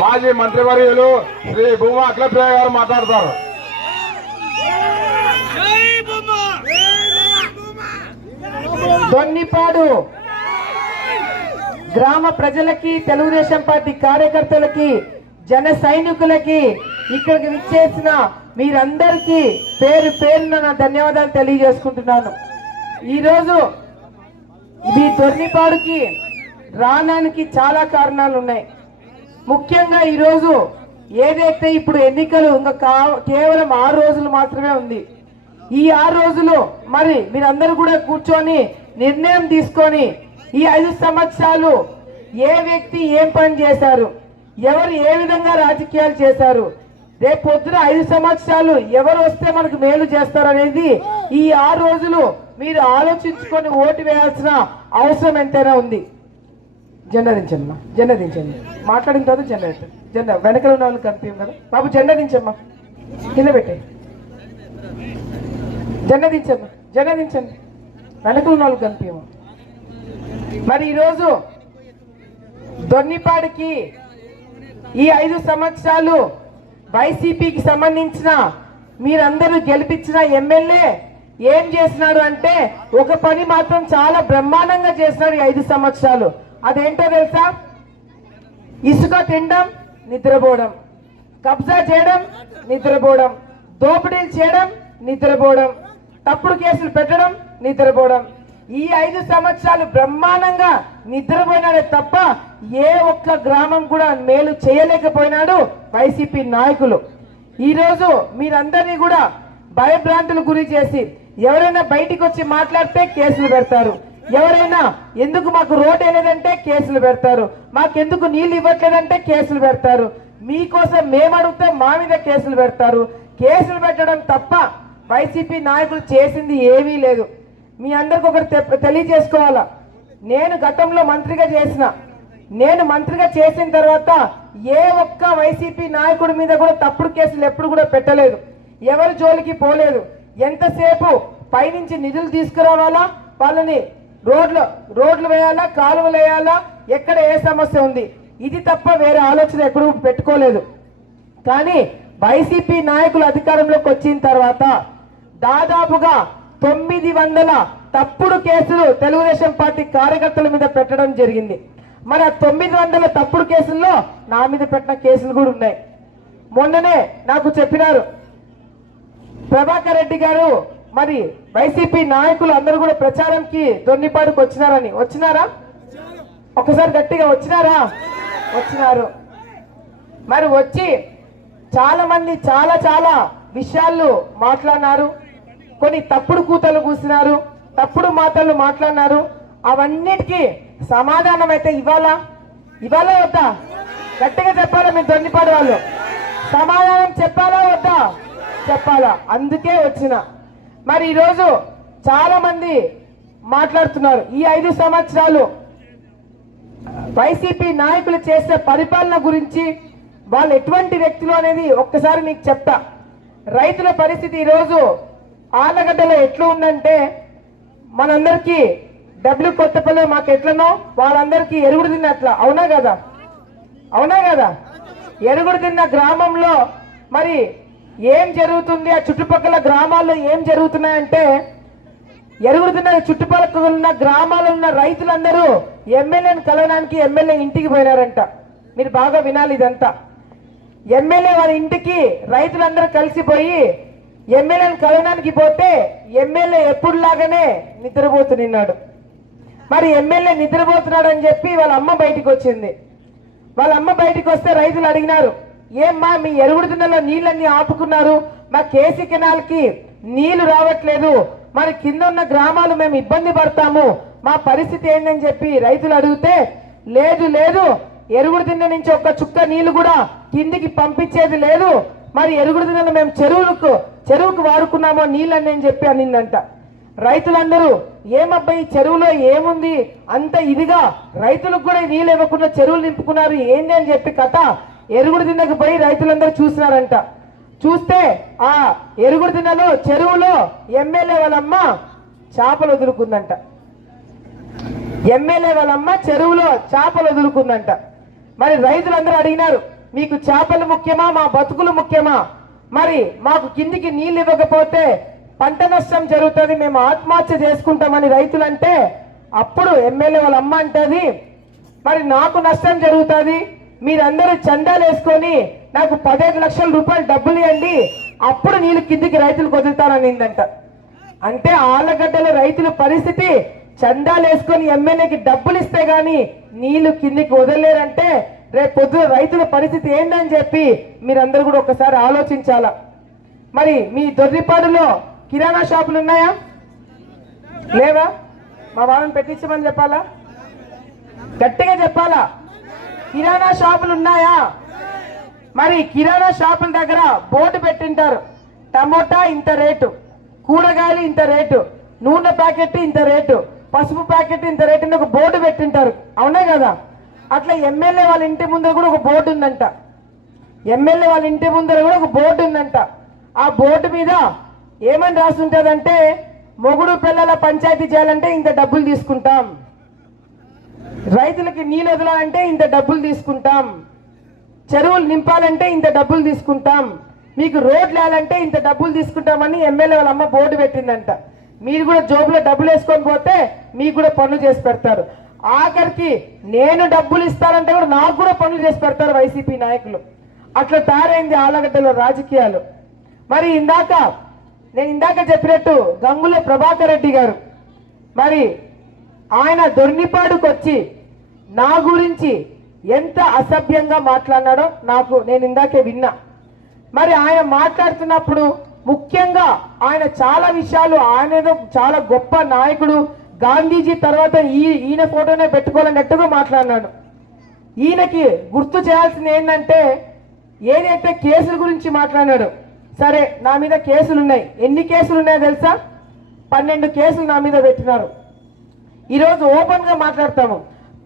మాజీ మంత్రివర్యులు శ్రీ భూమా అఖిలప్రియ గారు మాట్లాడతారు. దొన్నిపాడు గ్రామ ప్రజలకి తెలుగుదేశం పార్టీ కార్యకర్తలకి జన సైనికులకి ఇక్కడికి విచ్చేసిన మీరందరికీ పేరు పేరున నా ధన్యవాదాలు తెలియజేసుకుంటున్నాను. ఈరోజు మీ దొర్నిపాడుకి రావడానికి చాలా కారణాలు ఉన్నాయి ముఖ్యంగా ఈరోజు ఏదైతే ఇప్పుడు ఎన్నికలు ఇంకా కేవలం ఆరు రోజులు మాత్రమే ఉంది. ఈ ఆరు రోజులు మరి మీరందరూ కూడా కూర్చొని నిర్ణయం తీసుకొని ఈ ఐదు సంవత్సరాలు ఏ వ్యక్తి ఏం పని చేశారు ఎవరు ఏ విధంగా రాజకీయాలు చేశారు రేపు పొద్దున ఐదు సంవత్సరాలు ఎవరు వస్తే మనకు మేలు చేస్తారు అనేది ఈ ఆరు రోజులు మీరు ఆలోచించుకొని ఓటు వేయాల్సిన అవసరం ఎంతైనా ఉంది. జెండా దించమ్మా జెండా దించండి మాట్లాడిన తర్వాత జెండా పెట్టండి జెండా వెనకలు ఉన్న వాళ్ళు కనిపించం కదా. బాబు జెండా దించమ్మా. కింద పెట్టే జెండా దించమ్మా జెండా దించండి. వెనకలు ఉన్న వాళ్ళు కనిపించమ్మా. మరి ఈరోజు దొన్నిపాడికి ఈ ఐదు సంవత్సరాలు వైసీపీకి సంబంధించిన మీరందరూ గెలిపించిన ఎమ్మెల్యే ఏం చేసినాడు అంటే ఒక పని మాత్రం చాలా బ్రహ్మాండంగా చేసినాడు ఈ ఐదు సంవత్సరాలు. అదేంటో తెలుసా? ఇసుక తినడం నిద్రపోవడం. కబ్జా చేయడం నిద్రపోవడం. దోపిడీలు చేయడం నిద్రపోవడం. తప్పుడు కేసులు పెట్టడం నిద్రపోవడం. ఈ ఐదు సంవత్సరాలు బ్రహ్మాండంగా నిద్రపోయినాడే తప్ప ఏ ఒక్క గ్రామం కూడా మేలు చేయలేకపోయినాడు వైసీపీ నాయకులు. ఈరోజు మీరందరినీ కూడా భయభ్రాంతులు గురి చేసి ఎవరైనా బయటికి వచ్చి మాట్లాడితే కేసులు పెడతారు. ఎవరైనా ఎందుకు మాకు రోడ్ అనేదంటే కేసులు పెడతారు? మాకెందుకు నీళ్ళు ఇవ్వట్లేదంటే కేసులు పెడతారు? మీకోసం మేము అడిగితే మా మీద కేసులు పెడతారు? కేసులు పెట్టడం తప్ప వైసీపీ నాయకులు చేసింది ఏమీ లేదు. మీ అందరికి ఒకటి తె- తెలియజేసుకోవాలా? నేను గతంలో మంత్రిగా చేసిన నేను మంత్రిగా చేసిన తర్వాత ఏ ఒక్క వైసీపీ నాయకుడి మీద కూడా తప్పుడు కేసులు ఎప్పుడు కూడా పెట్టలేదు. ఎవరి జోలికి పోలేదు. ఎంతసేపు పైనుంచి నిధులు తీసుకురావాలా? వాళ్ళని రోడ్లు రోడ్లు వేయాలా కాలువలు వేయాలా ఎక్కడ ఏ సమస్య ఉంది? ఇది తప్ప వేరే ఆలోచన ఎక్కడ పెట్టుకోలేదు. కానీ వైసీపీ నాయకులు అధికారంలోకి వచ్చిన తర్వాత దాదాపుగా తొమ్మిది వందల తప్పుడు కేసులు తెలుగుదేశం పార్టీ కార్యకర్తల మీద పెట్టడం జరిగింది. మరి ఆ తొమ్మిది వందల తప్పుడు కేసుల్లో నా మీద పెట్టిన కేసులు కూడా ఉన్నాయి. మొన్ననే నాకు చెప్పినారు ప్రభాకర్ రెడ్డి గారు మరి వైసీపీ నాయకులు అందరూ కూడా ప్రచారంకి దొన్నిపాడుకు వచ్చినారని. వచ్చినారా? ఒకసారి గట్టిగా వచ్చినారా? వచ్చినారు. మరి వచ్చి చాలా మంది చాలా చాలా విషయాలు మాట్లాడినారు. కొన్ని తప్పుడు కూతలు కూసినారు తప్పుడు మాటలు మాట్లాడినారు. అవన్నిటికీ సమాధానం అయితే ఇవ్వాలా? ఇవ్వాలా వద్దా? గట్టిగా చెప్పాలా మీ దొన్నిపాడు వాళ్ళు? సమాధానం చెప్పాలా వద్దా? చెప్పాలా. అందుకే వచ్చిన. మరి ఈరోజు చాలా మంది మాట్లాడుతున్నారు. ఈ ఐదు సంవత్సరాలు వైసీపీ నాయకులు చేసే పరిపాలన గురించి వాళ్ళు ఎటువంటి వ్యక్తులు అనేది ఒక్కసారి మీకు చెప్తా. రైతుల పరిస్థితి ఈరోజు ఆలగడ్డలో ఎట్లా ఉందంటే మనందరికీ డబ్ల్యూ కొత్తపల్లి మాకు ఎట్లనో వాళ్ళందరికీ ఎరుగుడు తిన్నట్లా. అవునా కదా? అవునా కదా? ఎరుగుడు తిన్న గ్రామంలో మరి ఏం జరుగుతుంది? ఆ చుట్టుపక్కల గ్రామాల్లో ఏం జరుగుతున్నాయంటే ఎరుగుతున్న చుట్టుపక్కల ఉన్న గ్రామాల్లో ఉన్న రైతులందరూ ఎమ్మెల్యేని కలవడానికి ఎమ్మెల్యే ఇంటికి పోయినారంట. మీరు బాగా వినాలి ఇదంతా. ఎమ్మెల్యే వారి ఇంటికి రైతులందరూ కలిసిపోయి ఎమ్మెల్యేని కలవడానికి పోతే ఎమ్మెల్యే ఎప్పుడులాగానే నిద్రపోతున్నాడు మరి ఎమ్మెల్యే నిద్రపోతున్నాడు అని చెప్పి వాళ్ళ అమ్మ బయటికి వచ్చింది వాళ్ళ అమ్మ బయటికి వస్తే రైతులు అడిగినారు ఏమ్మా మీ ఎరుగుడుతున్నలో నీళ్ళన్నీ ఆపుకున్నారు? మా కేసీ కెనాల్కి నీళ్ళు రావట్లేదు. మరి కింద ఉన్న గ్రామాలు మేము ఇబ్బంది పడతాము. మా పరిస్థితి ఏంటని చెప్పి రైతులు అడిగితే లేదు లేదు ఎరుగుడు నుంచి ఒక్క చుక్క నీళ్ళు కూడా కిందికి పంపించేది లేదు. మరి ఎరుగుడు తిన్న మేము చెరువులకు చెరువుకు వాడుకున్నామో నీళ్ళని అని చెప్పి అనిందంట. రైతులందరూ ఏమబ్బాయి చెరువులో ఏముంది? అంత ఇదిగా రైతులకు కూడా నీళ్ళు ఇవ్వకుండా చెరువులు నింపుకున్నారు. ఏంది అని చెప్పి కథ ఎరుగుడు తిన్నకు పోయి రైతులందరూ చూసినారంట చూస్తే ఆ ఎరుగుడు తిన్నలో చెరువులో ఎమ్మెల్యే వాళ్ళమ్మ చేపలు వదులుకుందంట. ఎమ్మెల్యే వాళ్ళమ్మ చెరువులో చేపలు వదులుకుందంట. మరి రైతులందరూ అడిగినారు మీకు చేపలు ముఖ్యమా? మా బతుకులు ముఖ్యమా? మరి మాకు కిందికి నీళ్ళు ఇవ్వకపోతే పంట నష్టం జరుగుతుంది మేము ఆత్మహత్య చేసుకుంటామని రైతులంటే అప్పుడు ఎమ్మెల్యే వాళ్ళ అమ్మ అంటది మరి నాకు నష్టం జరుగుతుంది? మీరందరూ చందాలు వేసుకొని నాకు పదిహేను లక్షల రూపాయలు డబ్బులు ఇవ్వండి. అప్పుడు నీళ్ళు కిందికి రైతులకు వదులుతాననిందంట. అంటే ఆళ్ళగడ్డల రైతుల పరిస్థితి చందాలు వేసుకొని ఎమ్మెల్యేకి డబ్బులు ఇస్తే గాని నీళ్ళు కిందికి వదలలేరంటే రేపు పొద్దున రైతుల పరిస్థితి ఏంటని చెప్పి మీరందరూ కూడా ఒకసారి ఆలోచించాలా. మరి మీ దొర్రిపాడులో కిరాణా షాపులు ఉన్నాయా? లేవా? మా వాళ్ళని పెట్టించమని చెప్పాలా? గట్టిగా చెప్పాలా? కిరాణా షాపులు ఉన్నాయా? మరి కిరాణా షాపుల దగ్గర బోర్డు పెట్టింటారు. టమోటా ఇంత రేటు కూరగాయలు ఇంత రేటు నూనె ప్యాకెట్ ఇంత రేటు పసుపు ప్యాకెట్ ఇంత రేటు ఒక బోర్డు పెట్టింటారు. అవునా కదా? అట్లా ఎమ్మెల్యే వాళ్ళ ఇంటి ముందర కూడా ఒక బోర్డు ఉందంట. ఎమ్మెల్యే వాళ్ళ ఇంటి ముందర కూడా ఒక బోర్డు ఉందంట. ఆ బోర్డు మీద ఏమని రాసి ఉంటుందంటే మొగుడు పిల్లల పంచాయతీ చేయాలంటే ఇంత డబ్బులు తీసుకుంటాం. రైతులకి నీళ్ళు వదలాలంటే ఇంత డబ్బులు తీసుకుంటాం. చెరువులు నింపాలంటే ఇంత డబ్బులు తీసుకుంటాం. మీకు రోడ్లు వేయాలంటే ఇంత డబ్బులు తీసుకుంటామని ఎమ్మెల్యే వాళ్ళ అమ్మ బోర్డు పెట్టిందంట. మీరు కూడా జోబులో డబ్బులు వేసుకొని పోతే మీకు కూడా పనులు చేసి పెడతారు. ఆఖరికి నేను డబ్బులు ఇస్తానంటే కూడా నాకు కూడా పనులు చేసి పెడతారు వైసీపీ నాయకులు. అట్లా తయారైంది ఆలగడ్డలో రాజకీయాలు. మరి ఇందాక నేను ఇందాక చెప్పినట్టు గంగుల ప్రభాకర్ రెడ్డి గారు. మరి ఆయన దొర్నిపాడుకొచ్చి నా గురించి ఎంత అసభ్యంగా మాట్లాడినాడో నాకు నేను ఇందాకే విన్నా. మరి ఆయన మాట్లాడుతున్నప్పుడు ముఖ్యంగా ఆయన చాలా విషయాలు ఆయన చాలా గొప్ప నాయకుడు గాంధీజీ తర్వాత ఈ ఈయన ఫోటోనే పెట్టుకోవాలన్నట్టుగా మాట్లాడినాడు. ఈయనకి గుర్తు చేయాల్సింది ఏంటంటే ఏదైతే కేసుల గురించి మాట్లాడాడు సరే నా మీద కేసులు ఉన్నాయి ఎన్ని కేసులు ఉన్నాయో తెలుసా? పన్నెండు కేసులు నా మీద పెట్టినారు. ఈరోజు ఓపెన్గా మాట్లాడతాము.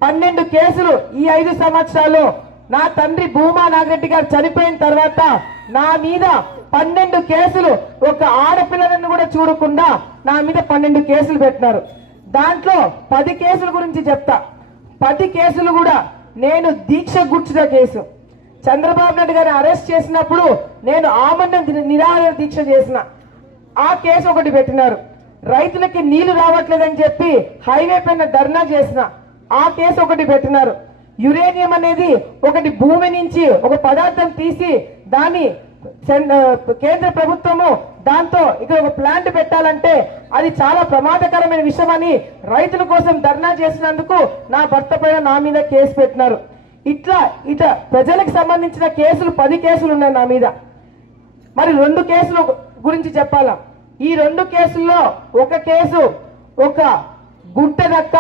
పన్నెండు కేసులు ఈ ఐదు సంవత్సరాలు నా తండ్రి భూమా నాగరెడ్డి గారు చనిపోయిన తర్వాత నా మీద పన్నెండు కేసులు ఒక ఆడపిల్లలను కూడా చూడకుండా నా మీద పన్నెండు కేసులు పెట్టినారు. దాంట్లో పది కేసుల గురించి చెప్తా. పది కేసులు కూడా నేను దీక్ష గుర్చిన కేసు చంద్రబాబు నాయుడు గారిని అరెస్ట్ చేసినప్పుడు నేను ఆమరణ నిరాహార దీక్ష చేసిన. ఆ కేసు ఒకటి పెట్టినారు. రైతులకి నీళ్ళు రావట్లేదని చెప్పి హైవే పైన ధర్నా చేసిన ఆ కేసు ఒకటి పెట్టినారు. యురేనియం అనేది ఒకటి భూమి నుంచి ఒక పదార్థం తీసి దాన్ని కేంద్ర ప్రభుత్వము దాంతో ఇక్కడ ఒక ప్లాంట్ పెట్టాలంటే అది చాలా ప్రమాదకరమైన విషయం అని రైతుల కోసం ధర్నా చేసినందుకు నా భర్త పైన నా మీద కేసు పెట్టినారు. ఇట్లా ఇట్లా ప్రజలకు సంబంధించిన కేసులు పది కేసులు ఉన్నాయి నా మీద. మరి రెండు కేసులు గురించి చెప్పాలా? ఈ రెండు కేసుల్లో ఒక కేసు ఒక గుంట దక్క.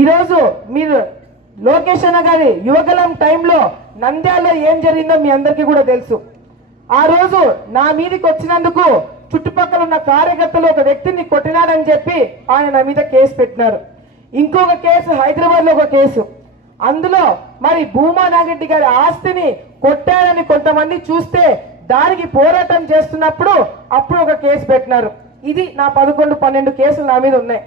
ఈరోజు మీరు లోకేష్ అన్న గారి యువగలం టైంలో నంద్యాలలో ఏం జరిగిందో మీ అందరికీ కూడా తెలుసు. ఆ రోజు నా మీదకి వచ్చినందుకు చుట్టుపక్కల ఉన్న కార్యకర్తలు ఒక వ్యక్తిని కొట్టినారని చెప్పి ఆయన నా మీద కేసు పెట్టినారు. ఇంకొక కేసు హైదరాబాద్లో ఒక కేసు. అందులో మరి భూమా నాగరెడ్డి గారి ఆస్తిని కొట్టారని కొంతమంది చూస్తే దానికి పోరాటం చేస్తున్నప్పుడు అప్పుడు ఒక కేసు పెట్టినారు. ఇది నా పదకొండు పన్నెండు కేసులు నా మీద ఉన్నాయి.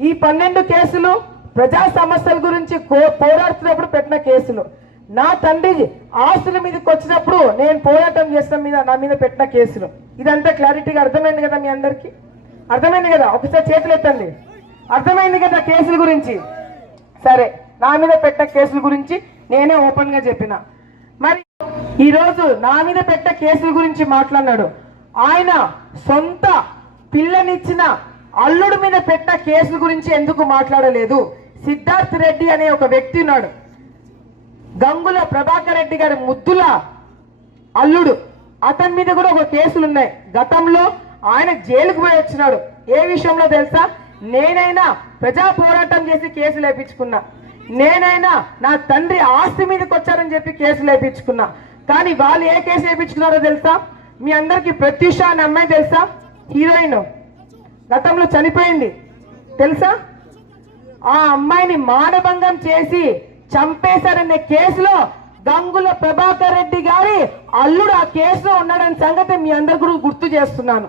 ఈ పన్నెండు కేసులు ప్రజా సమస్యల గురించి కో- పోరాడుతున్నప్పుడు పెట్టిన కేసులు. నా తండ్రి ఆస్తుల మీదకి వచ్చినప్పుడు నేను పోరాటం చేసిన మీద నా మీద పెట్టిన కేసులు. ఇదంతా క్లారిటీగా అర్థమైంది కదా మీ అందరికి? అర్థమైంది కదా? ఒకసారి చేతులు ఎత్తండి. అర్థమైంది కదా కేసుల గురించి? సరే నా మీద పెట్టిన కేసుల గురించి నేనే ఓపెన్గా చెప్పిన. మరి ఈరోజు నా మీద పెట్ట కేసుల గురించి మాట్లాడినాడు. ఆయన సొంత పిల్లనిచ్చిన అల్లుడు మీద పెట్ట కేసుల గురించి ఎందుకు మాట్లాడలేదు? సిద్ధార్థ్ రెడ్డి అనే ఒక వ్యక్తి ఉన్నాడు. గంగుల ప్రభాకర్ రెడ్డి గారి ముద్దుల అల్లుడు. అతని మీద కూడా ఒక కేసులు ఉన్నాయి. గతంలో ఆయన జైలుకు పోయి వచ్చినాడు. ఏ విషయంలో తెలుసా? నేనైనా ప్రజా పోరాటం చేసి కేసులు లేపించుకున్నా నేనైనా నా తండ్రి ఆస్తి మీదకి వచ్చారని చెప్పి కేసు లేపించుకున్నా కానీ వాళ్ళు ఏ కేసు వేయించుకున్నారో తెలుసా? మీ అందరికి ప్రత్యూష అనే అమ్మాయి తెలుసా? హీరోయిన్. గతంలో చనిపోయింది. తెలుసా? ఆ అమ్మాయిని మానభంగం చేసి చంపేశారనే కేసులో గంగుల ప్రభాకర్ రెడ్డి గారి అల్లుడు ఆ కేసులో ఉన్నాడని సంగతి మీ అందరు గుర్తు చేస్తున్నాను.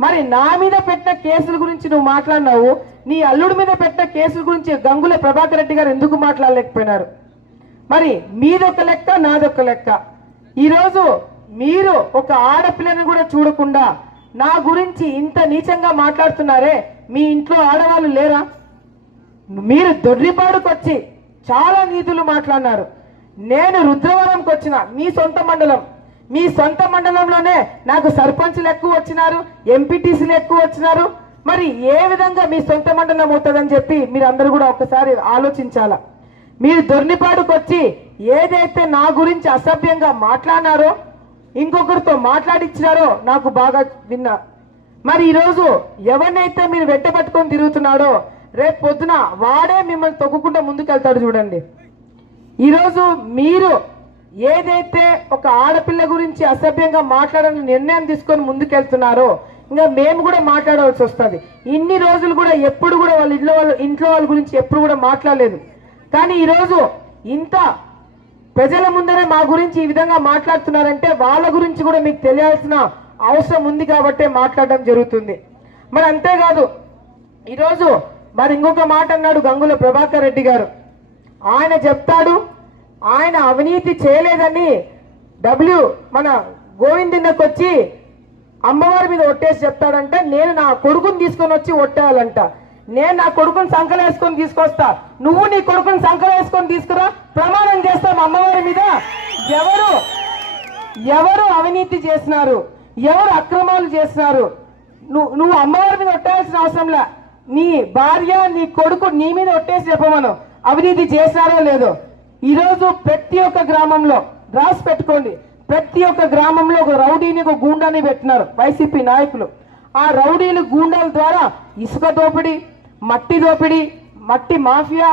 మరి నా మీద పెట్టిన కేసుల గురించి నువ్వు మాట్లాడినావు. నీ అల్లుడి మీద పెట్టిన కేసుల గురించి గంగుల ప్రభాకర్ రెడ్డి గారు ఎందుకు మాట్లాడలేకపోయినారు? మరి మీదొక లెక్క నాదొక లెక్క. ఈరోజు మీరు ఒక ఆడపిల్లని కూడా చూడకుండా నా గురించి ఇంత నీచంగా మాట్లాడుతున్నారే? మీ ఇంట్లో ఆడవాళ్ళు లేరా? మీరు దొర్రిపాడుకు వచ్చి చాలా నీతులు మాట్లాడినారు. నేను రుద్రవరంకి వచ్చిన మీ సొంత మండలం. మీ సొంత మండలంలోనే నాకు సర్పంచ్లు ఎక్కువ వచ్చినారు ఎంపీటీసీలు ఎక్కువ వచ్చినారు. మరి ఏ విధంగా మీ సొంత మండలం అవుతుందని చెప్పి మీరు అందరూ కూడా ఒకసారి ఆలోచించాలా? మీరు దొర్నిపాడుకు వచ్చి ఏదైతే నా గురించి అసభ్యంగా మాట్లాడినారో ఇంకొకరితో మాట్లాడిచ్చినారో నాకు బాగా విన్నా. మరి ఈరోజు ఎవరినైతే మీరు వెంట పట్టుకొని తిరుగుతున్నాడో రేపు పొద్దున వాడే మిమ్మల్ని తొక్కుకుంటూ ముందుకెళ్తాడు చూడండి. ఈరోజు మీరు ఏదైతే ఒక ఆడపిల్ల గురించి అసభ్యంగా మాట్లాడాలని నిర్ణయం తీసుకొని ముందుకెళ్తున్నారో ఇంకా మేము కూడా మాట్లాడవలసి వస్తుంది. ఇన్ని రోజులు కూడా ఎప్పుడు కూడా వాళ్ళ ఇంట్లో వాళ్ళ ఇంట్లో వాళ్ళ గురించి ఎప్పుడు కూడా మాట్లాడలేదు. కానీ ఈరోజు ఇంత ప్రజల ముందరే మా గురించి ఈ విధంగా మాట్లాడుతున్నారంటే వాళ్ళ గురించి కూడా మీకు తెలియాల్సిన అవసరం ఉంది కాబట్టే మాట్లాడడం జరుగుతుంది. మరి అంతేకాదు ఈరోజు మరి ఇంకొక మాట అన్నాడు గంగుల ప్రభాకర్ రెడ్డి గారు. ఆయన చెప్తాడు ఆయన అవినీతి చేయలేదని డబ్ల్యూ మన గోవిందన్నకు వచ్చి అమ్మవారి మీద ఒట్టేసి చెప్తాడంటే నేను నా కొడుకుని తీసుకొని వచ్చి ఒట్టేయాలంట. నేను నా కొడుకుని సంకలు వేసుకొని తీసుకొస్తా. నువ్వు నీ కొడుకుని సంకలు వేసుకొని తీసుకురా. ప్రమాణం చేస్తాం అమ్మవారి మీద. ఎవరు? ఎవరు అవినీతి చేసినారు? ఎవరు అక్రమాలు చేసినారు? నువ్వు నువ్వు అమ్మవారి మీద ఒట్టేయాల్సిన అవసరంలా నీ భార్య నీ కొడుకు నీ మీద ఒట్టేసి చెప్పమను. అవినీతి చేసినారో లేదో. ఈరోజు ప్రతి ఒక్క గ్రామంలో రాసి పెట్టుకోండి. ప్రతి ఒక్క గ్రామంలో ఒక రౌడీని ఒక గూండాని పెట్టినారు వైసీపీ నాయకులు. ఆ రౌడీలు గూండాల ద్వారా ఇసుక దోపిడీ మట్టి దోపిడీ మట్టి మాఫియా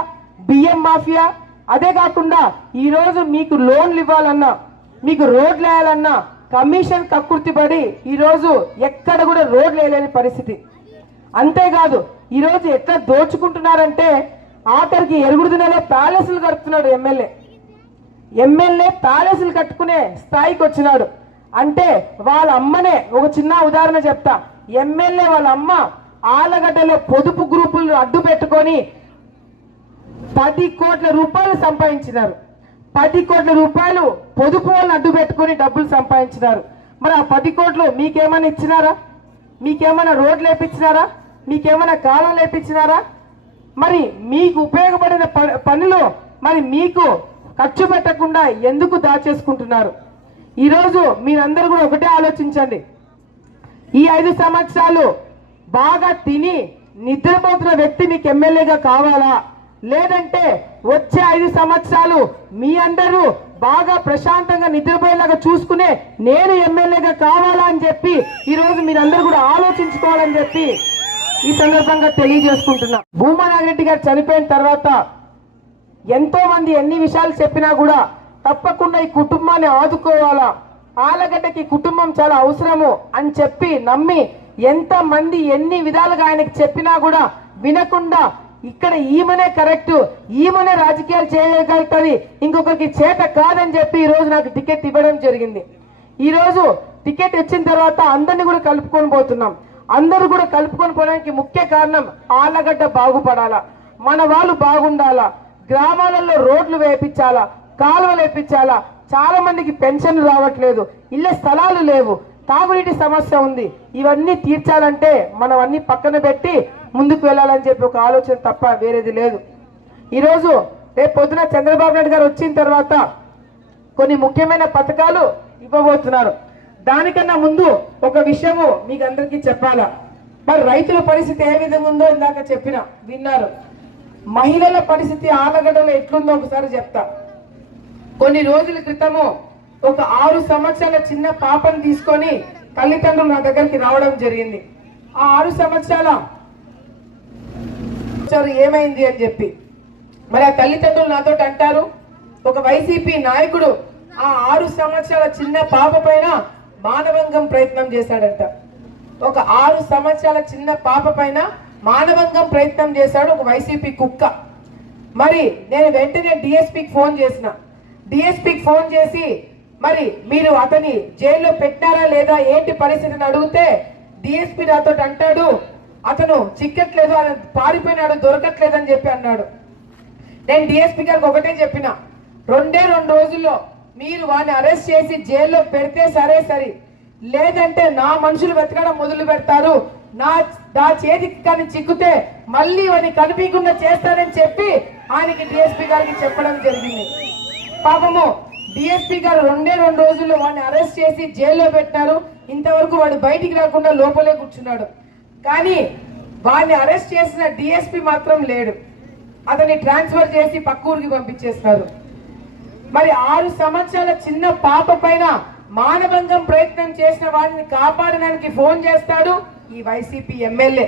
బియ్యం మాఫియా. అదే కాకుండా ఈరోజు మీకు లోన్లు ఇవ్వాలన్నా మీకు రోడ్లు వేయాలన్నా కమిషన్ కక్కుర్తి పడి ఈరోజు ఎక్కడ కూడా రోడ్లు వేయలేని పరిస్థితి. అంతేకాదు ఈరోజు ఎట్లా దోచుకుంటున్నారంటే ఆఖరికి ఎరుగుడు ప్యాలెస్లు కడుతున్నాడు ఎమ్మెల్యే. ఎమ్మెల్యే ప్యాలెస్లు కట్టుకునే స్థాయికి వచ్చినాడు. అంటే వాళ్ళ అమ్మనే ఒక చిన్న ఉదాహరణ చెప్తా. ఎమ్మెల్యే వాళ్ళ అమ్మ ఆలగడ్డలో పొదుపు గ్రూపులు అడ్డు పెట్టుకొని పది కోట్ల రూపాయలు సంపాదించినారు. పది కోట్ల రూపాయలు పొదుపు వాళ్ళని అడ్డు పెట్టుకొని డబ్బులు సంపాదించినారు. మరి ఆ పది కోట్లు మీకేమైనా ఇచ్చినారా? మీకేమైనా రోడ్లు వేపించినారా? మీకేమైనా కాలం లేపించినారా మరి మీకు ఉపయోగపడిన ప- పనులు మరి మీకు ఖర్చు పెట్టకుండా ఎందుకు దాచేసుకుంటున్నారు? ఈరోజు మీరందరూ కూడా ఒకటే ఆలోచించండి. ఈ ఐదు సంవత్సరాలు బాగా తిని నిద్రపోతున్న వ్యక్తి మీకు ఎమ్మెల్యేగా కావాలా? లేదంటే వచ్చే ఐదు సంవత్సరాలు మీ అందరూ బాగా ప్రశాంతంగా నిద్రపోయేలాగా చూసుకునే నేను ఎమ్మెల్యేగా కావాలా అని చెప్పి ఈరోజు మీరందరూ కూడా ఆలోచించుకోవాలని చెప్పి ఈ సందర్భంగా తెలియజేసుకుంటున్నా. భూమానాగిరెడ్డి గారు చనిపోయిన తర్వాత ఎంతో మంది ఎన్ని విషయాలు చెప్పినా కూడా తప్పకుండా ఈ కుటుంబాన్ని ఆదుకోవాలా? ఆలగడ్డకి కుటుంబం చాలా అవసరము అని చెప్పి నమ్మి ఎంత మంది ఎన్ని విధాలుగా ఆయనకి చెప్పినా కూడా వినకుండా ఇక్కడ ఈమెనే కరెక్ట్ ఈమెనే రాజకీయాలు చేయగలుగుతుంది ఇంకొకరికి చేత కాదని చెప్పి ఈరోజు నాకు టికెట్ ఇవ్వడం జరిగింది. ఈరోజు టికెట్ వచ్చిన తర్వాత అందరిని కూడా కలుపుకొని పోతున్నాం. అందరూ కూడా కలుపుకొని పోవడానికి ముఖ్య కారణం ఆళ్ళగడ్డ బాగుపడాలా మన వాళ్ళు బాగుండాలా గ్రామాలలో రోడ్లు వేపించాలా కాలువలు వేపించాలా చాలా మందికి పెన్షన్లు రావట్లేదు ఇళ్ళ స్థలాలు లేవు. తాగునీటి సమస్య ఉంది. ఇవన్నీ తీర్చాలంటే మనం అన్ని పక్కన పెట్టి ముందుకు వెళ్ళాలని చెప్పి ఒక ఆలోచన తప్ప వేరేది లేదు. ఈరోజు రేపు పొద్దున చంద్రబాబు నాయుడు గారు వచ్చిన తర్వాత కొన్ని ముఖ్యమైన పథకాలు ఇవ్వబోతున్నారు. దానికన్నా ముందు ఒక విషయము మీకు అందరికీ చెప్పాలా? మరి రైతుల పరిస్థితి ఏ విధంగా ఉందో ఇందాక చెప్పిన విన్నారు. మహిళల పరిస్థితి ఆలగడలో ఎట్లుందో ఒకసారి చెప్తా. కొన్ని రోజుల క్రితము ఒక ఆరు సంవత్సరాల చిన్న పాపను తీసుకొని తల్లిదండ్రులు నా దగ్గరికి రావడం జరిగింది. ఆ ఆరు సంవత్సరాల ఏమైంది అని చెప్పి. మరి ఆ తల్లిదండ్రులు నాతో అంటారు ఒక వైసీపీ నాయకుడు ఆ ఆరు సంవత్సరాల చిన్న పాప పైన మానవంగం ప్రయత్నం చేశాడంట. ఒక ఆరు సంవత్సరాల చిన్న పాప పైన మానవంగం ప్రయత్నం చేశాడు ఒక వైసీపీ కుక్క. మరి నేను వెంటనే డిఎస్పీకి ఫోన్ చేసిన. డిఎస్పీకి ఫోన్ చేసి మరి మీరు అతని జైల్లో పెట్టారా లేదా ఏంటి పరిస్థితిని అడిగితే డిఎస్పీ నాతో అంటాడు అతను చిక్కట్లేదు ఆయన పారిపోయినాడు దొరకట్లేదు అని చెప్పి అన్నాడు. నేను డిఎస్పీ గారికి ఒకటే చెప్పిన రెండే రెండు రోజుల్లో మీరు వాడిని అరెస్ట్ చేసి జైల్లో పెడితే సరే సరే. లేదంటే నా మనుషులు వెతకడం మొదలు పెడతారు. నా నా చేతికి కానీ చిక్కితే మళ్ళీ వాడిని కనిపించకుండా చేస్తానని చెప్పి ఆయనకి డిఎస్పీ గారికి చెప్పడం జరిగింది. పాపము డిఎస్పీ గారు రెండే రెండు రోజుల్లో వాడిని అరెస్ట్ చేసి జైల్లో పెట్టినారు. ఇంతవరకు వాడు బయటికి రాకుండా లోపలే కూర్చున్నాడు. కానీ వాడిని అరెస్ట్ చేసిన డిఎస్పీ మాత్రం లేడు. అతన్ని ట్రాన్స్ఫర్ చేసి పక్క ఊరికి పంపించేస్తారు మరి ఆరు సంవత్సరాల చిన్న పాప పైన మానభంగం ప్రయత్నం చేసిన వాడిని కాపాడడానికి ఫోన్ చేస్తాడు ఈ వైసీపీ ఎమ్మెల్యే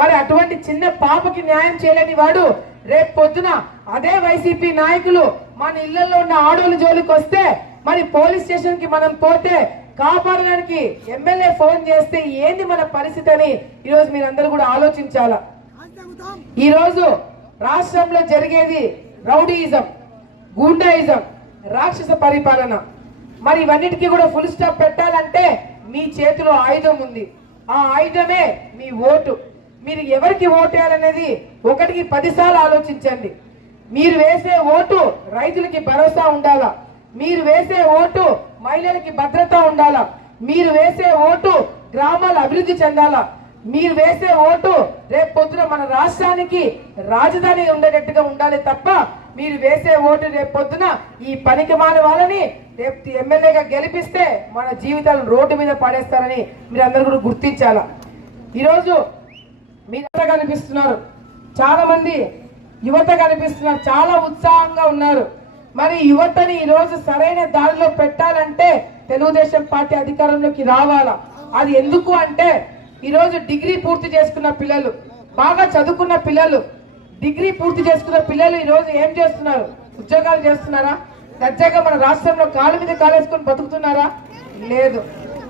మరి అటువంటి చిన్న పాపకి న్యాయం చేయలేని వాడు రేపు పొద్దున అదే వైసీపీ నాయకులు మన ఇళ్ళలో ఉన్న ఆడోళ్ళ జోలికి వస్తే మరి పోలీస్ స్టేషన్కి మనం పోతే కాపాడడానికి ఎమ్మెల్యే ఫోన్ చేస్తే ఏంది మన పరిస్థితి అని ఈరోజు మీరందరూ కూడా ఆలోచించాలా? ఈరోజు రాష్ట్రంలో జరిగేది రౌడీయిజం గూండాయిజం రాక్షస పరిపాలన. మరి ఇవన్నిటికీ కూడా ఫుల్ స్టాప్ పెట్టాలంటే మీ చేతిలో ఆయుధం ఉంది. ఆ ఆయుధమే మీ ఓటు. మీరు ఎవరికి ఓటేయాలనేది ఒకటికి పదిసార్లు ఆలోచించండి. మీరు వేసే ఓటు రైతులకి భరోసా ఉండాలా. మీరు వేసే ఓటు మహిళలకి భద్రత ఉండాలా. మీరు వేసే ఓటు గ్రామాలు అభివృద్ధి చెందాలా. మీరు వేసే ఓటు రేపు పొద్దున మన రాష్ట్రానికి రాజధాని ఉండేటట్టుగా ఉండాలి తప్ప మీరు వేసే ఓటు రేపు పొద్దున ఈ పనికి మాని వాళ్ళని రేపు ఎమ్మెల్యేగా గెలిపిస్తే మన జీవితాలు రోడ్డు మీద పడేస్తారని మీరు అందరూ కూడా గుర్తించాలా. ఈరోజు మీరంతా కనిపిస్తున్నారు చాలా మంది యువత కనిపిస్తున్నారు చాలా ఉత్సాహంగా ఉన్నారు. మరి యువతని ఈ రోజు సరైన దారిలో పెట్టాలంటే తెలుగుదేశం పార్టీ అధికారంలోకి రావాలా? అది ఎందుకు అంటే ఈరోజు డిగ్రీ పూర్తి చేసుకున్న పిల్లలు బాగా చదువుకున్న పిల్లలు డిగ్రీ పూర్తి చేసుకున్న పిల్లలు ఈరోజు ఏం చేస్తున్నారు? ఉద్యోగాలు చేస్తున్నారా? దర్జాగా మన రాష్ట్రంలో కాలు మీద కాలేసుకొని బతుకుతున్నారా? లేదు.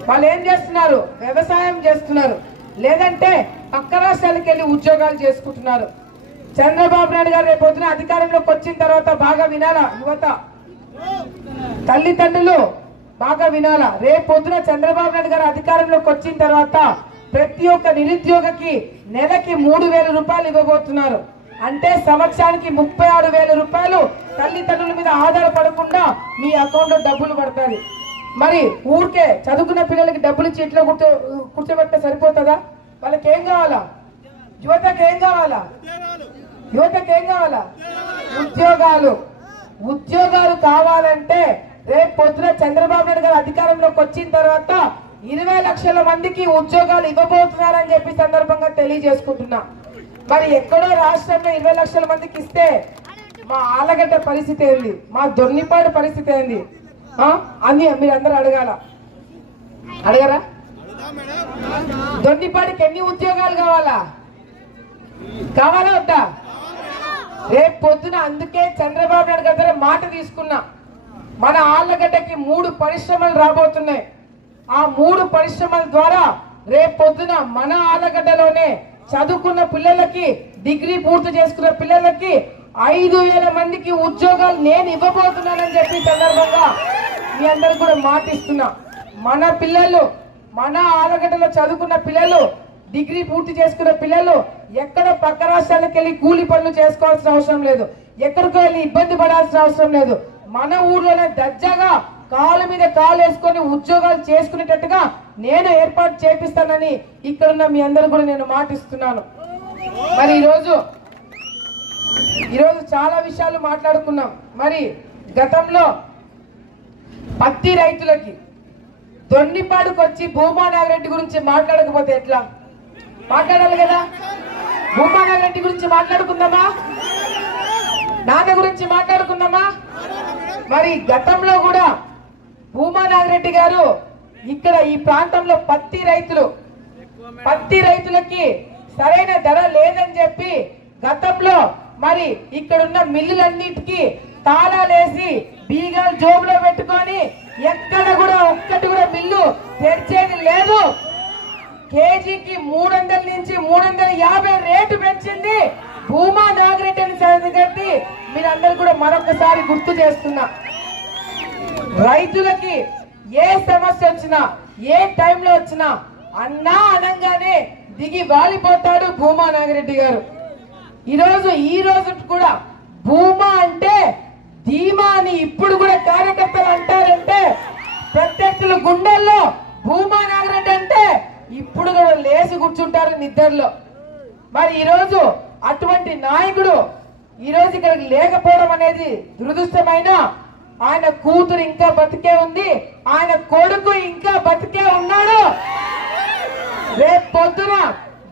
వాళ్ళు ఏం చేస్తున్నారు? వ్యవసాయం చేస్తున్నారు. లేదంటే పక్క రాష్ట్రాలకు వెళ్ళి ఉద్యోగాలు చేసుకుంటున్నారు. చంద్రబాబు నాయుడు గారు రేపు పొద్దున అధికారంలోకి వచ్చిన తర్వాత బాగా వినాలా యువత? తల్లిదండ్రులు బాగా వినాలా? రేపు పొద్దున చంద్రబాబు నాయుడు గారు అధికారంలోకి వచ్చిన తర్వాత ప్రతి ఒక్క నిరుద్యోగకి నెలకి మూడు వేల రూపాయలు ఇవ్వబోతున్నారు. అంటే సంవత్సరానికి ముప్పై ఆరు వేల రూపాయలు తల్లిదండ్రుల మీద ఆధారపడకుండా మీ అకౌంట్లో డబ్బులు పడతాయి. మరి ఊరికే చదువుకున్న పిల్లలకి డబ్బులు ఇచ్చి ఇట్లా కూర్చో కూర్చోబెట్టే సరిపోతుందా? వాళ్ళకి ఏం కావాలా? యువతకి ఏం కావాలా? యువతకి ఏం కావాలా? ఉద్యోగాలు. ఉద్యోగాలు కావాలంటే రేపు పొద్దున చంద్రబాబు నాయుడు గారు అధికారంలోకి వచ్చిన తర్వాత ఇరవై లక్షల మందికి ఉద్యోగాలు ఇవ్వబోతున్నారని చెప్పి సందర్భంగా తెలియజేసుకుంటున్నా. మరి ఎక్కడో రాష్ట్రంలో ఇరవై లక్షల మందికి ఇస్తే మా ఆలగడ్డ పరిస్థితి ఏంది? మా దొన్నిపాడు పరిస్థితి ఏంది? అని మీరు అందరు అడగాల? అడగరా? దొన్నిపాడికి ఎన్ని ఉద్యోగాలు కావాలా? కావాలా వద్దా? రేపు పొద్దున అందుకే చంద్రబాబు నాయుడు గారి మాట తీసుకున్నా. మన ఆళ్ళగడ్డకి మూడు పరిశ్రమలు రాబోతున్నాయి. ఆ మూడు పరిశ్రమల ద్వారా రేపు పొద్దున మన ఆళ్ళగడ్డలోనే చదువుకున్న పిల్లలకి డిగ్రీ పూర్తి చేసుకున్న పిల్లలకి ఐదు వేల మందికి ఉద్యోగాలు నేను ఇవ్వబోతున్నానని చెప్పి సందర్భంగా మీ అందరు కూడా మాటిస్తున్నా. మన పిల్లలు మన ఆలగడ్డలో చదువుకున్న పిల్లలు డిగ్రీ పూర్తి చేసుకున్న పిల్లలు ఎక్కడ పక్క రాష్ట్రాలకు వెళ్ళి కూలి పనులు చేసుకోవాల్సిన అవసరం లేదు. ఎక్కడికో వెళ్ళి ఇబ్బంది పడాల్సిన అవసరం లేదు. మన ఊర్లోనే దర్జాగా కాలు మీద కాలు వేసుకొని ఉద్యోగాలు చేసుకునేటట్టుగా నేను ఏర్పాటు చేపిస్తానని ఇక్కడున్న మీ అందరూ కూడా నేను మాటిస్తున్నాను. మరి ఈరోజు ఈరోజు చాలా విషయాలు మాట్లాడుకున్నాం. మరి గతంలో పత్తి రైతులకి దొండిపాడుకు వచ్చి భూమా నాగరెడ్డి గురించి మాట్లాడకపోతే ఎట్లా? మాట్లాడాలి కదా? భూమా గురించి మాట్లాడుకుందామా? నాన్న గురించి మాట్లాడుకుందామా? మరి గతంలో కూడా భూమా నాగిరెడ్డి గారు ఇక్కడ ఈ ప్రాంతంలో పత్తి రైతులు పత్తి రైతులకి సరైన ధర లేదని చెప్పి గతంలో మరి ఇక్కడున్న మిల్లులన్నిటికీ తాళాలేసి బీగాలు జోబులో పెట్టుకొని ఎక్కడ కూడా ఒక్కటి కూడా మిల్లు తెరిచేది లేదు. కేజీకి మూడు వందల నుంచి మూడు వందల యాభై రేటు పెంచింది. భూమా నాగరెడ్డి అని సంగతి మీరందరూ కూడా మరొకసారి గుర్తు చేస్తున్నా. రైతులకి ఏ సమస్య వచ్చినా ఏ టైంలో వచ్చినా అన్నా అనంగానే దిగి వాలిపోతాడు భూమా నాగిరెడ్డి గారు. ఈరోజు ఈ రోజు కూడా భూమా అంటే ధీమా అని ఇప్పుడు కూడా కార్యకర్తలు అంటారంటే ప్రత్యర్థుల గుండెల్లో భూమా నాగరెడ్డి అంటే ఇప్పుడు కూడా లేచి కూర్చుంటారు నిద్రలో. మరి ఈరోజు అటువంటి నాయకుడు ఈరోజు ఇక్కడికి లేకపోవడం అనేది దురదృష్టమైన ఆయన కూతురు ఇంకా బతికే ఉంది ఆయన కొడుకు ఇంకా బతికే ఉన్నాడు. రేపు పొద్దున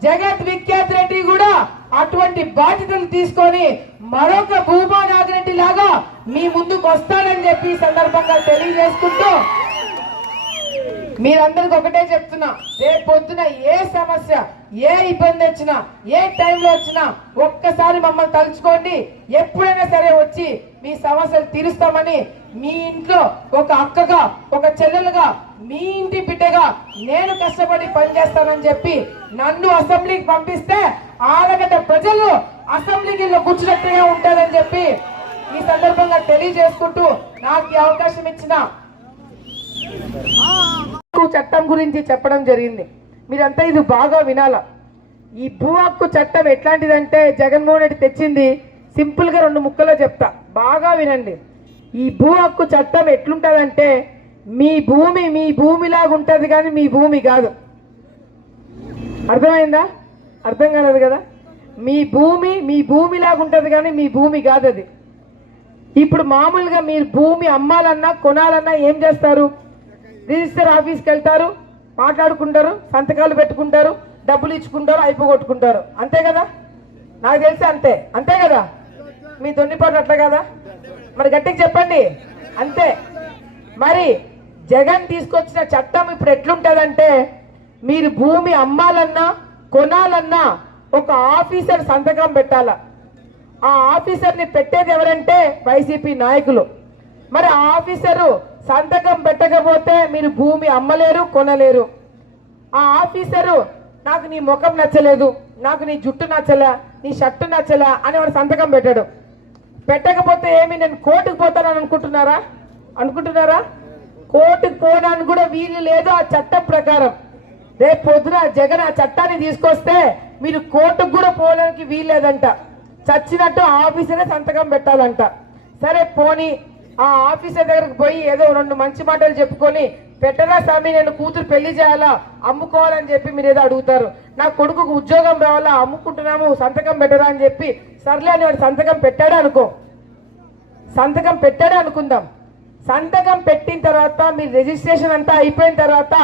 జగత్ విఖ్యాత్ రెడ్డి కూడా అటువంటి బాధ్యతలు తీసుకొని మరొక భూమా నాగిరెడ్డి లాగా మీ ముందుకు వస్తానని చెప్పి సందర్భంగా తెలియజేసుకుంటూ మీరందరికి ఒకటే చెప్తున్నా రేపు పొద్దున ఏ సమస్య ఏ ఇబ్బంది వచ్చినా ఏ టైంలో వచ్చినా ఒక్కసారి మమ్మల్ని తలుచుకోండి. ఎప్పుడైనా సరే వచ్చి మీ సమస్యలు తీరుస్తామని మీ ఇంట్లో ఒక అక్కగా ఒక చెల్లెలుగా మీ ఇంటి బిడ్డగా నేను కష్టపడి పనిచేస్తానని చెప్పి నన్ను అసెంబ్లీకి పంపిస్తే ఆలగడ్డ ప్రజలు అసెంబ్లీకి కూర్చున్నట్టుగా ఉంటారని చెప్పి ఈ సందర్భంగా తెలియజేసుకుంటూ నాకు ఈ అవకాశం ఇచ్చిన చట్టం గురించి చెప్పడం జరిగింది. మీరంతా ఇది బాగా వినాల? ఈ భూ హక్కు చట్టం ఎట్లాంటిదంటే జగన్మోహన్ రెడ్డి తెచ్చింది సింపుల్గా రెండు ముక్కలో చెప్తా. బాగా వినండి. ఈ భూ హక్కు చట్టం ఎట్లుంటదంటే మీ భూమి మీ భూమిలాగా ఉంటుంది కానీ మీ భూమి కాదు. అర్థమైందా? అర్థం కాలేదు కదా? మీ భూమి మీ భూమిలాగా ఉంటుంది కానీ మీ భూమి కాదు అది ఇప్పుడు మామూలుగా మీరు భూమి అమ్మాలన్నా కొనాలన్నా ఏం చేస్తారు? రిజిస్టర్ ఆఫీస్కి వెళ్తారు మాట్లాడుకుంటారు సంతకాలు పెట్టుకుంటారు డబ్బులు ఇచ్చుకుంటారు అయిపోగొట్టుకుంటారు. అంతే కదా? నాకు తెలిసి అంతే. అంతే కదా? మీ దొన్నిపాటు అట్లా కదా? మరి గట్టిగా చెప్పండి. అంతే. మరి జగన్ తీసుకొచ్చిన చట్టం ఇప్పుడు ఎట్లుంటుందంటే మీరు భూమి అమ్మాలన్నా కొనాలన్నా ఒక ఆఫీసర్ సంతకం పెట్టాల? ఆ ఆఫీసర్ని పెట్టేది ఎవరంటే వైసీపీ నాయకులు. మరి ఆ ఆఫీసరు సంతకం పెట్టకపోతే మీరు భూమి అమ్మలేరు కొనలేరు. ఆ ఆఫీసరు నాకు నీ ముఖం నచ్చలేదు నాకు నీ జుట్టు నచ్చలే నీ షర్టు నచ్చలే అని వాడు సంతకం పెట్టాడు. పెట్టకపోతే ఏమి నేను కోర్టుకు పోతానని అనుకుంటున్నారా? అనుకుంటున్నారా? కోర్టుకు పోవడానికి కూడా వీలు లేదు ఆ చట్టం ప్రకారం. రేపు పొద్దున జగన్ ఆ చట్టాన్ని తీసుకొస్తే మీరు కోర్టుకు కూడా పోవడానికి వీలు లేదంట. చచ్చినట్టు ఆఫీసరే సంతకం పెట్టాలంట. సరే పోనీ ఆ ఆఫీసర్ దగ్గరకు పోయి ఏదో రెండు మంచి మాటలు చెప్పుకొని పెట్టరా స్వామి నేను కూతురు పెళ్ళి చేయాలా? అమ్ముకోవాలని చెప్పి మీరు ఏదో అడుగుతారు. నా కొడుకుకు ఉద్యోగం రావాలా? అమ్ముకుంటున్నాము సంతకం పెట్టరా? అని చెప్పి సర్లే అని వాడు సంతకం పెట్టాడు అనుకో. సంతకం పెట్టాడు అనుకుందాం. సంతకం పెట్టిన తర్వాత మీ రిజిస్ట్రేషన్ అంతా అయిపోయిన తర్వాత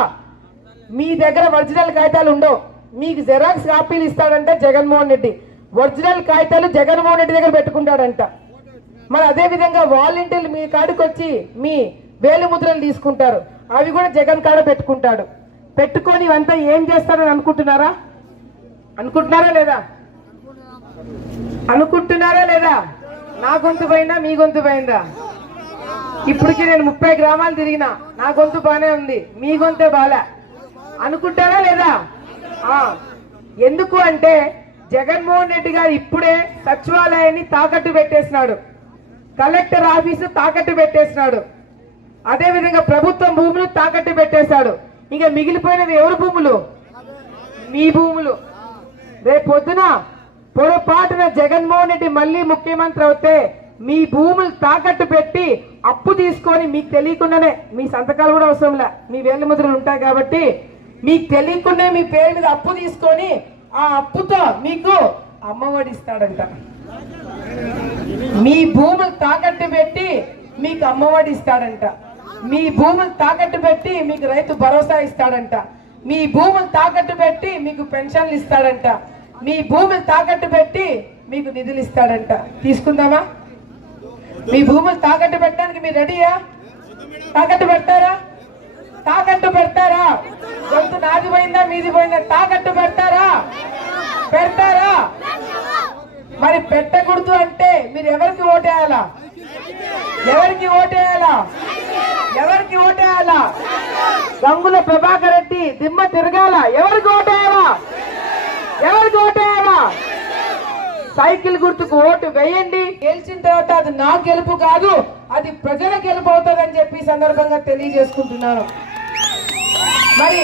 మీ దగ్గర ఒరిజినల్ కాగితాలు ఉండవు. మీకు జెరాక్స్ కాపీలు ఇస్తాడంటే జగన్మోహన్ రెడ్డి. ఒరిజినల్ కాగితాలు జగన్మోహన్ రెడ్డి దగ్గర పెట్టుకుంటాడంట. మరి అదే విధంగా వాలంటీర్లు మీ కాడికి వచ్చి మీ వేలు ముద్రలు తీసుకుంటారు. అవి కూడా జగన్ కాడ పెట్టుకుంటాడు. పెట్టుకొని ఇవంతా ఏం చేస్తారని అనుకుంటున్నారా? అనుకుంటున్నారా లేదా? అనుకుంటున్నారా లేదా? నా గొంతు పోయిందా? మీ గొంతు పోయిందా? ఇప్పటికి నేను ముప్పై గ్రామాలు తిరిగిన నా గొంతు బానే ఉంది. మీ గొంతే బాలే. అనుకుంటారా లేదా? ఎందుకు అంటే జగన్మోహన్ రెడ్డి గారు ఇప్పుడే సచివాలయాన్ని తాకట్టు పెట్టేసినాడు. కలెక్టర్ ఆఫీసు తాకట్టు పెట్టేసినాడు. అదే విధంగా ప్రభుత్వం భూములు తాకట్టు పెట్టేశాడు. ఇంకా మిగిలిపోయినవి ఎవరు భూములు? మీ భూములు. రేపు పొద్దున పొరపాటున జగన్మోహన్ రెడ్డి మళ్ళీ ముఖ్యమంత్రి అవుతే మీ భూములు తాకట్టు పెట్టి అప్పు తీసుకొని మీకు తెలియకుండానే మీ సంతకాలు కూడా అవసరంలే మీ వేళ్ళ ముద్రలు ఉంటాయి కాబట్టి మీకు తెలియకుండా మీ పేరు మీద అప్పు తీసుకొని ఆ అప్పుతో మీకు అమ్మఒడి ఇస్తాడంట. మీ భూములు తాకట్టు పెట్టి మీకు అమ్మఒడి ఇస్తాడంట. మీ భూములు తాకట్టు పెట్టి మీకు రైతు భరోసా ఇస్తాడంట. మీ భూములు తాకట్టు పెట్టి మీకు పెన్షన్లు ఇస్తాడంట. మీ భూములు తాకట్టు పెట్టి మీకు నిధులు ఇస్తాడంట. తీసుకుందామా? మీ భూములు తాకట్టు పెట్టడానికి మీరు రెడీయా? తాకట్టు పెడతారా? తాకట్టు పెడతారా? గొంతు నాది పోయిందా మీది పోయిందా తాకట్టు పెడతారా? పెడతారా? మరి పెట్టకూడదు అంటే మీరు ఎవరికి ఓటేయాలా? ఎవరికి ఓటేయాలా? ఎవరికి ఓటేయాలా? గంగుల ప్రభాకర్ రెడ్డి దిమ్మ తిరగాల. ఎవరికి ఓటేయాలా? ఎవరికి ఓటేయాలా? సైకిల్ గుర్తుకు ఓటు వేయండి. గెలిచిన తర్వాత అది నా గెలుపు కాదు అది ప్రజల గెలుపు అవుతుందని చెప్పి సందర్భంగా తెలియజేసుకుంటున్నాను. మరి